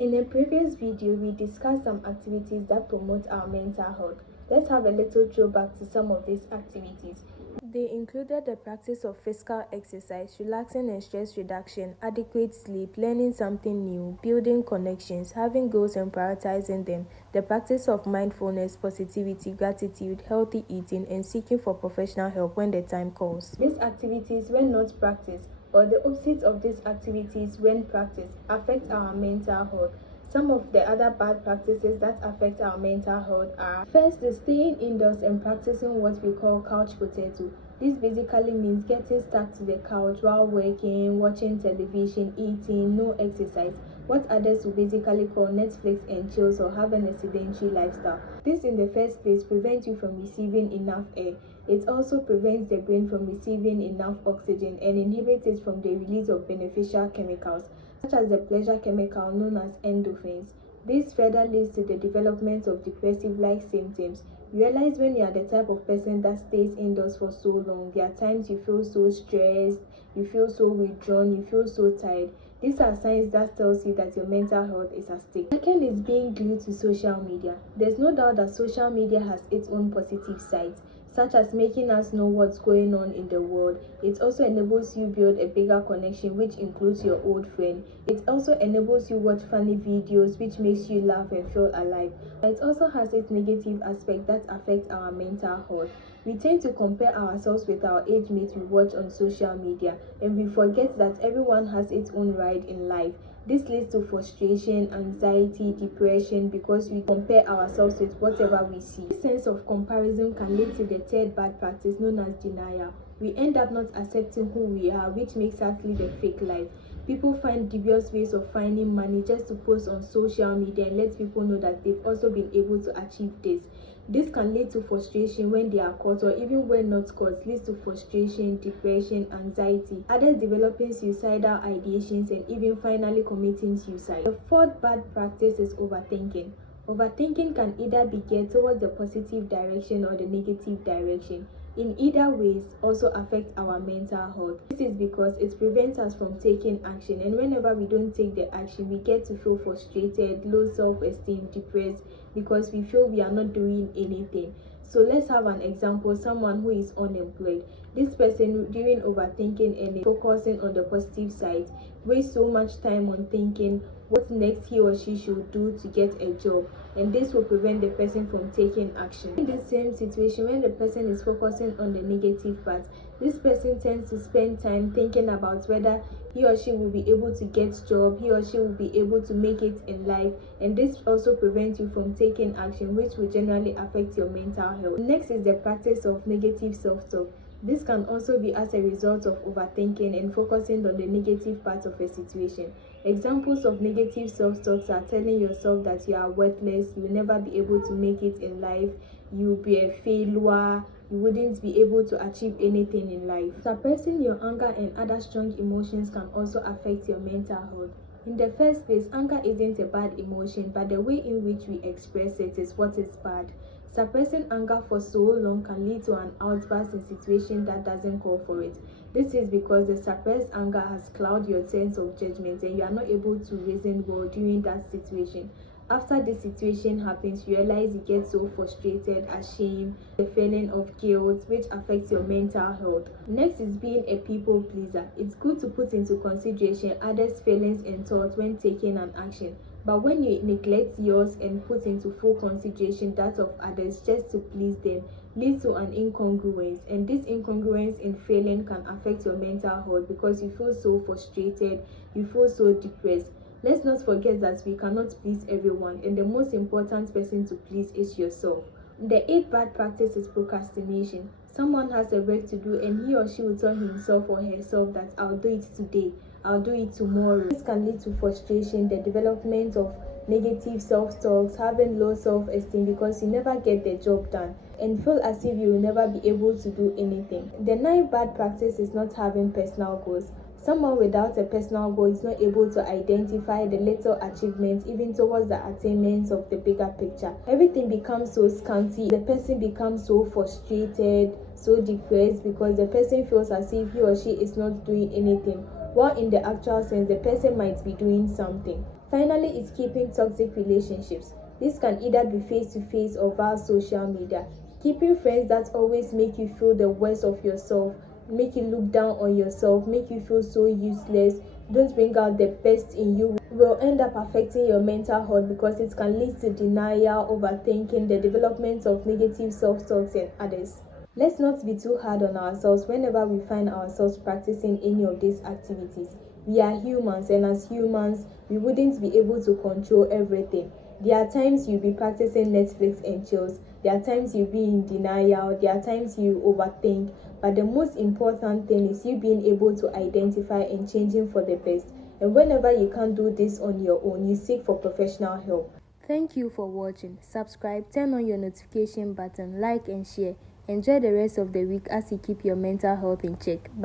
In a previous video, we discussed some activities that promote our mental health. Let's have a little throwback to some of these activities. They included the practice of physical exercise, relaxing and stress reduction, adequate sleep, learning something new, building connections, having goals and prioritizing them, the practice of mindfulness, positivity, gratitude, healthy eating, and seeking for professional help when the time calls. These activities, when not practiced, or the opposite of these activities when practiced, affect our mental health. Some of the other bad practices that affect our mental health are: first, the staying indoors and practicing what we call couch potato. This basically means getting stuck to the couch while working, watching television, eating, no exercise. What others will basically call Netflix and chills, or having a sedentary lifestyle. This in the first place prevents you from receiving enough air. It also prevents the brain from receiving enough oxygen and inhibits it from the release of beneficial chemicals, such as the pleasure chemical known as endorphins. This further leads to the development of depressive-like symptoms. Realize when you are the type of person that stays indoors for so long, there are times you feel so stressed, you feel so withdrawn, you feel so tired. These are signs that tells you that your mental health is at stake. Second is being glued to social media. There's no doubt that social media has its own positive sides, such as making us know what's going on in the world. It also enables you build a bigger connection, which includes your old friend. It also enables you watch funny videos, which makes you laugh and feel alive. But it also has its negative aspect that affects our mental health. We tend to compare ourselves with our age mates we watch on social media, and we forget that everyone has its own ride in life. This leads to frustration, anxiety, depression, because we compare ourselves with whatever we see. This sense of comparison can lead to the third bad practice known as denial. We end up not accepting who we are, which makes us live a fake life. People find dubious ways of finding money just to post on social media and let people know that they've also been able to achieve this. This can lead to frustration when they are caught, or even when not caught, leads to frustration, depression, anxiety, others developing suicidal ideations, and even finally committing suicide. The fourth bad practice is overthinking. Overthinking can either be geared towards the positive direction or the negative direction. In either ways, also affect our mental health. This is because it prevents us from taking action, and whenever we don't take the action, we get to feel frustrated, low self-esteem, depressed, because we feel we are not doing anything. So let's have an example: someone who is unemployed. This person, during overthinking and focusing on the positive side, wastes so much time on thinking what next he or she should do to get a job, and this will prevent the person from taking action. In the same situation, when the person is focusing on the negative part, this person tends to spend time thinking about whether he or she will be able to get job, he or she will be able to make it in life, and this also prevents you from taking action, which will generally affect your mental health. Next is the practice of negative self-talk. This can also be as a result of overthinking and focusing on the negative part of a situation. Examples of negative self-talks are telling yourself that you are worthless, you will never be able to make it in life, you will be a failure, you wouldn't be able to achieve anything in life. Suppressing your anger and other strong emotions can also affect your mental health. In the first place, anger isn't a bad emotion, but the way in which we express it is what is bad. Suppressing anger for so long can lead to an outburst in situation that doesn't call for it. This is because the suppressed anger has clouded your sense of judgment, and you are not able to reason well during that situation. After this situation happens, you realize you get so frustrated, ashamed, the feeling of guilt, which affects your mental health. Next is being a people pleaser. It's good to put into consideration others' feelings and thoughts when taking an action, but when you neglect yours and put into full consideration that of others just to please them, leads to an incongruence, and this incongruence in feeling can affect your mental health because you feel so frustrated, you feel so depressed. Let's not forget that we cannot please everyone, and the most important person to please is yourself. The eighth bad practice is procrastination. Someone has a work to do, and he or she will tell himself or herself that I'll do it today, I'll do it tomorrow. This can lead to frustration, the development of negative self-talks, having low self-esteem because you never get the job done, and feel as if you will never be able to do anything. The ninth bad practice is not having personal goals. Someone without a personal goal is not able to identify the little achievements even towards the attainments of the bigger picture. Everything becomes so scanty, the person becomes so frustrated, so depressed because the person feels as if he or she is not doing anything. while in the actual sense, the person might be doing something. Finally, is keeping toxic relationships. This can either be face-to-face or via social media. Keeping friends that always make you feel the worst of yourself, make you look down on yourself, make you feel so useless, don't bring out the best in you, will end up affecting your mental health because it can lead to denial, overthinking, the development of negative self-talks and others. Let's not be too hard on ourselves whenever we find ourselves practicing any of these activities. We are humans, and as humans, we wouldn't be able to control everything. There are times you'll be practicing Netflix and chills. There are times you'll be in denial. There are times you overthink. But the most important thing is you being able to identify and changing for the best. And whenever you can't do this on your own, you seek for professional help. Thank you for watching. Subscribe, turn on your notification button, like and share. Enjoy the rest of the week as you keep your mental health in check. Bye.